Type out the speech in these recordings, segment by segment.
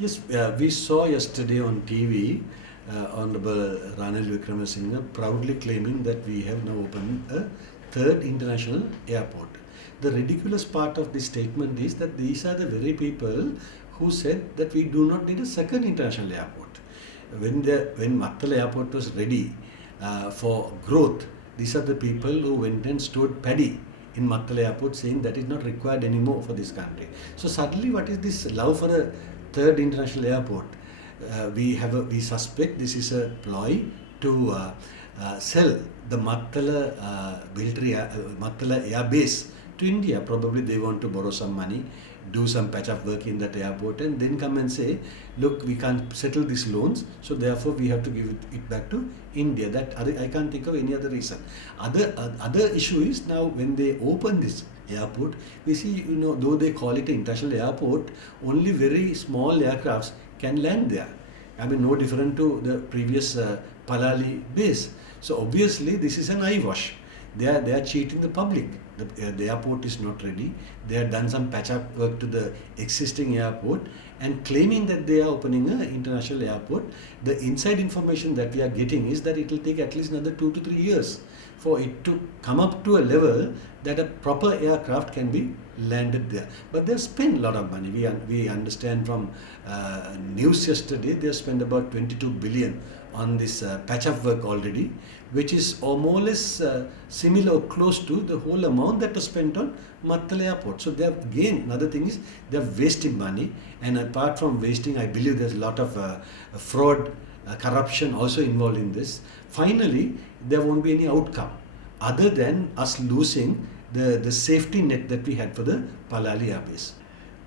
Yes, we saw yesterday on TV Honorable Ranil Wickramasinghe proudly claiming that we have now opened a third international airport. The ridiculous part of this statement is that these are the very people who said that we do not need a second international airport. When Mattala Airport was ready for growth, these are the people who went and stored paddy in Mattala Airport saying that is not required anymore for this country. So suddenly what is this love for a third international airport? We suspect this is a ploy to sell the Mattala Air Base to India. Probably they want to borrow some money, do some patch-up work in that airport, and then come and say, look, we can't settle these loans, so therefore we have to give it back to India. That I can't think of any other reason. Other issue is now when they open this airport, we see, though they call it an international airport, only very small aircrafts can land there. I mean, no different to the previous Palali base. So obviously this is an eyewash. They are cheating the public. The airport is not ready. They have done some patch-up work to the existing airport and claiming that they are opening an international airport. The inside information that we are getting is that it will take at least another 2 to 3 years for it to come up to a level that a proper aircraft can be landed there. But they have spent a lot of money. We understand from news yesterday, they have spent about 22 billion on this patch-up work already, which is more or less similar or close to the whole amount that was spent on Mattala Airport. So they have, again, another thing is they are wasting money, and apart from wasting, I believe there's a lot of fraud, corruption also involved in this. Finally, there won't be any outcome other than us losing the safety net that we had for the Palali Air Base.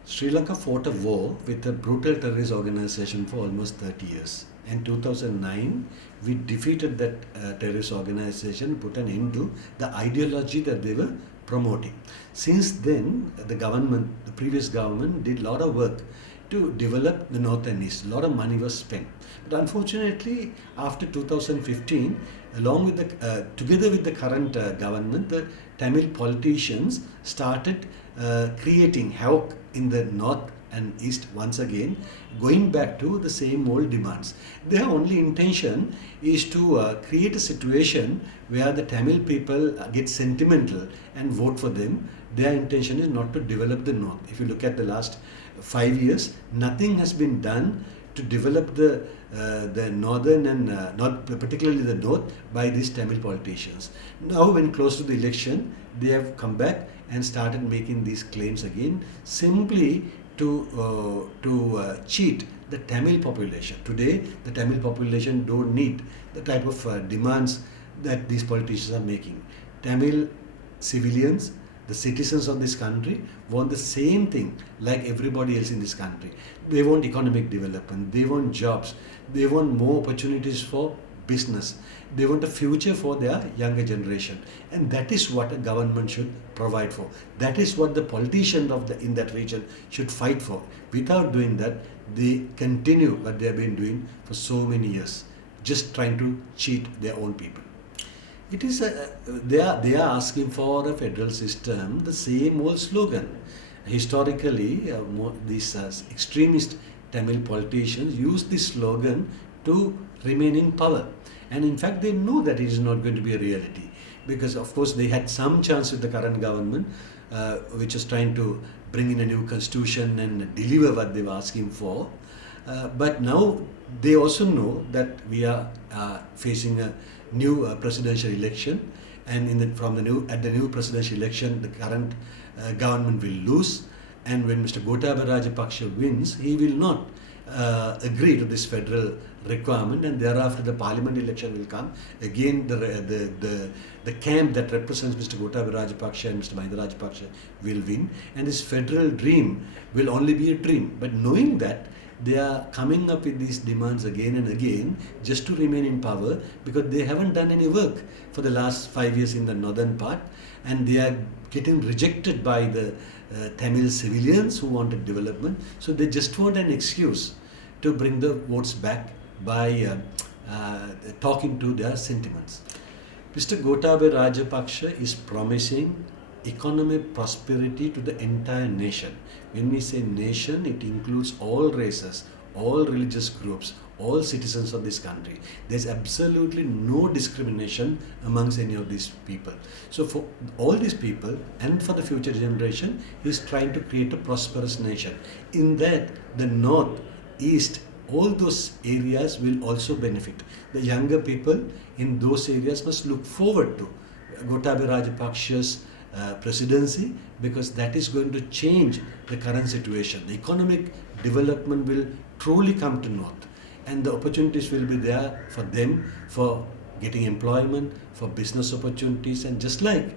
Sri Lanka fought a war with a brutal terrorist organization for almost 30 years. In 2009, we defeated that terrorist organization, put an end to the ideology that they were promoting. Since then, the previous government did a lot of work to develop the North and East. A lot of money was spent. But unfortunately, after 2015, together with the current government, the Tamil politicians started creating havoc in the North and East once again, going back to the same old demands. Their only intention is to create a situation where the Tamil people get sentimental and vote for them. Their intention is not to develop the North. If you look at the last 5 years, nothing has been done to develop the northern and not particularly the north by these Tamil politicians. Now, when close to the election, they have come back and started making these claims again, simply to cheat the Tamil population. Today, the Tamil population don't need the type of demands that these politicians are making. Tamil civilians, the citizens of this country, want the same thing like everybody else in this country. They want economic development, they want jobs, they want more opportunities for business, they want a future for their younger generation, and that is what a government should provide for. That is what the politicians in that region should fight for. Without doing that, they continue what they have been doing for so many years, just trying to cheat their own people. It is they are asking for a federal system, the same old slogan. Historically, these extremist Tamil politicians use this slogan to remain in power. And in fact, they know that it is not going to be a reality, because of course they had some chance with the current government, which is trying to bring in a new constitution and deliver what they were asking for. But now they also know that we are facing a new presidential election, and at the new presidential election, the current government will lose, and when Mr. Gotabaya Rajapaksa wins, he will not agree to this federal requirement, and thereafter the parliament election will come. Again, the camp that represents Mr. Gotabaya Rajapaksa and Mr. Mahinda Rajapaksa will win, and this federal dream will only be a dream. But knowing that, they are coming up with these demands again and again just to remain in power, because they haven't done any work for the last 5 years in the northern part, and they are getting rejected by the Tamil civilians who wanted development. So they just want an excuse to bring the votes back by talking to their sentiments. Mr. Gotabaya Rajapaksa is promising economic prosperity to the entire nation. When we say nation, it includes all races, all religious groups, all citizens of this country. There's absolutely no discrimination amongst any of these people. So for all these people and for the future generation, he's trying to create a prosperous nation. In that, the north, east, all those areas will also benefit. The younger people in those areas must look forward to Gotabaya Rajapaksa's presidency, because that is going to change the current situation. The economic development will truly come to north, and the opportunities will be there for them for getting employment, for business opportunities, and just like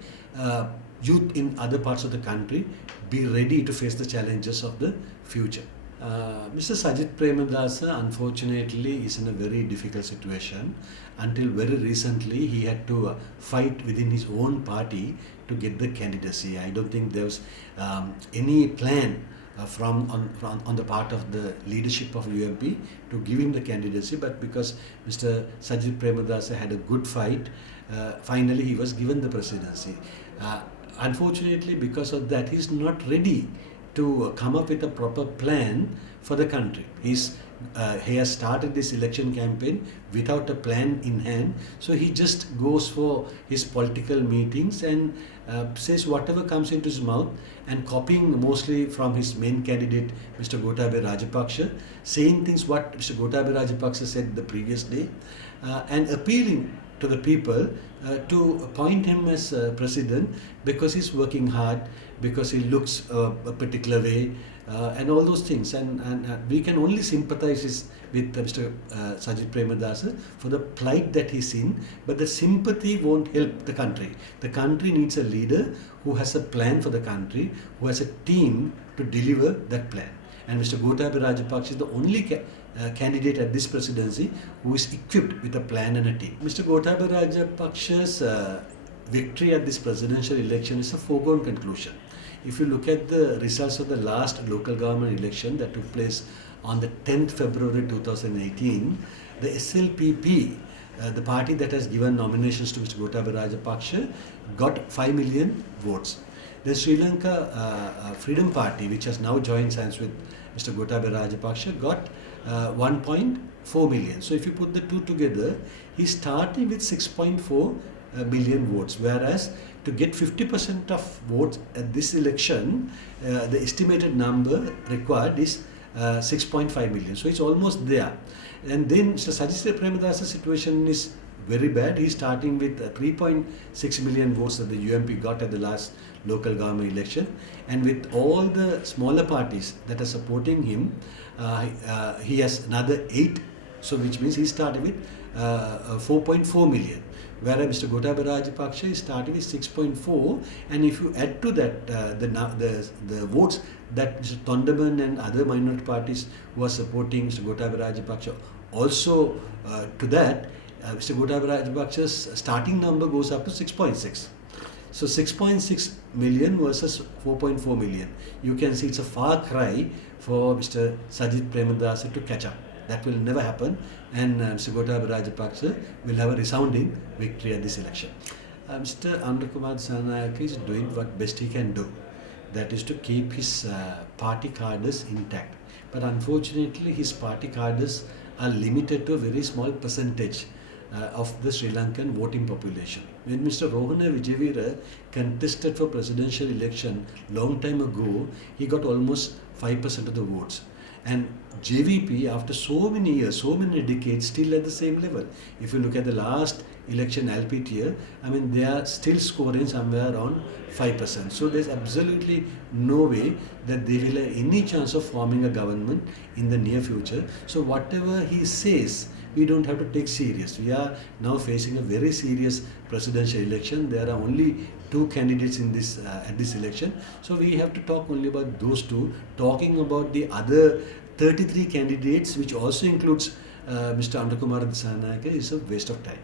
youth in other parts of the country, be ready to face the challenges of the future. Mr. Sajith Premadasa unfortunately is in a very difficult situation. Until very recently, he had to fight within his own party to get the candidacy. I don't think there was any plan on the part of the leadership of UMP to give him the candidacy, but because Mr. Sajith Premadasa had a good fight, finally he was given the presidency. Unfortunately, because of that, he is not ready to come up with a proper plan for the country. He has started this election campaign without a plan in hand, so he just goes for his political meetings and says whatever comes into his mouth, and copying mostly from his main candidate, Mr. Gotabaya Rajapaksa, saying things what Mr. Gotabaya Rajapaksa said the previous day, and appealing to the people to appoint him as president because he's working hard, because he looks a particular way, and all those things. And we can only sympathize with Mr. Sajith Premadasa for the plight that he's in, but the sympathy won't help the country. The country needs a leader who has a plan for the country, who has a team to deliver that plan. And Mr. Gotabaya Rajapaksa is the only candidate at this presidency who is equipped with a plan and a team. Mr. Gotabaya Rajapaksa's victory at this presidential election is a foregone conclusion. If you look at the results of the last local government election that took place on the 10th February 2018, the SLPP, the party that has given nominations to Mr. Gotabaya Rajapaksa, got 5 million votes. The Sri Lanka Freedom Party, which has now joined hands with Mr. Gotabaya Rajapaksa, got 1.4 million. So if you put the two together, he started with 6.4 million votes, whereas to get 50% of votes at this election, the estimated number required is 6.5 million. So it's almost there. And then Mr. Sajith Premadasa's situation is very bad. He's starting with 3.6 million votes that the UMP got at the last local government election, and with all the smaller parties that are supporting him, he has another 8, so which means he started with 4.4 million, whereas Mr. Gotabaya Rajapaksa is starting with 6.4, and if you add to that the votes that Mr. Tondaman and other minority parties who are supporting Mr. Gotabaya Rajapaksa, also to that, Mr. Gotabaya Rajapaksa's starting number goes up to 6.6. So 6.6 million versus 4.4 million. You can see it's a far cry for Mr. Sajith Premadasa to catch up. That will never happen, and Mr. Gotabaya Rajapaksa will have a resounding victory at this election. Mr. Anurakumar Dissanayake is doing what best he can do. That is to keep his party cadres intact. But unfortunately, his party cadres are limited to a very small percentage of the Sri Lankan voting population. When Mr. Rohana Vijayveera contested for presidential election long time ago, he got almost 5% of the votes. And JVP, after so many years, so many decades, still at the same level. If you look at the last election LPT, I mean, they are still scoring somewhere around 5%. So there's absolutely no way that they will have any chance of forming a government in the near future. So whatever he says, we don't have to take serious. We are now facing a very serious presidential election. There are only 2 candidates in this at this election. So we have to talk only about those 2. Talking about the other 33 candidates, which also includes Mr. Anurakumar Dissanayake, is a waste of time.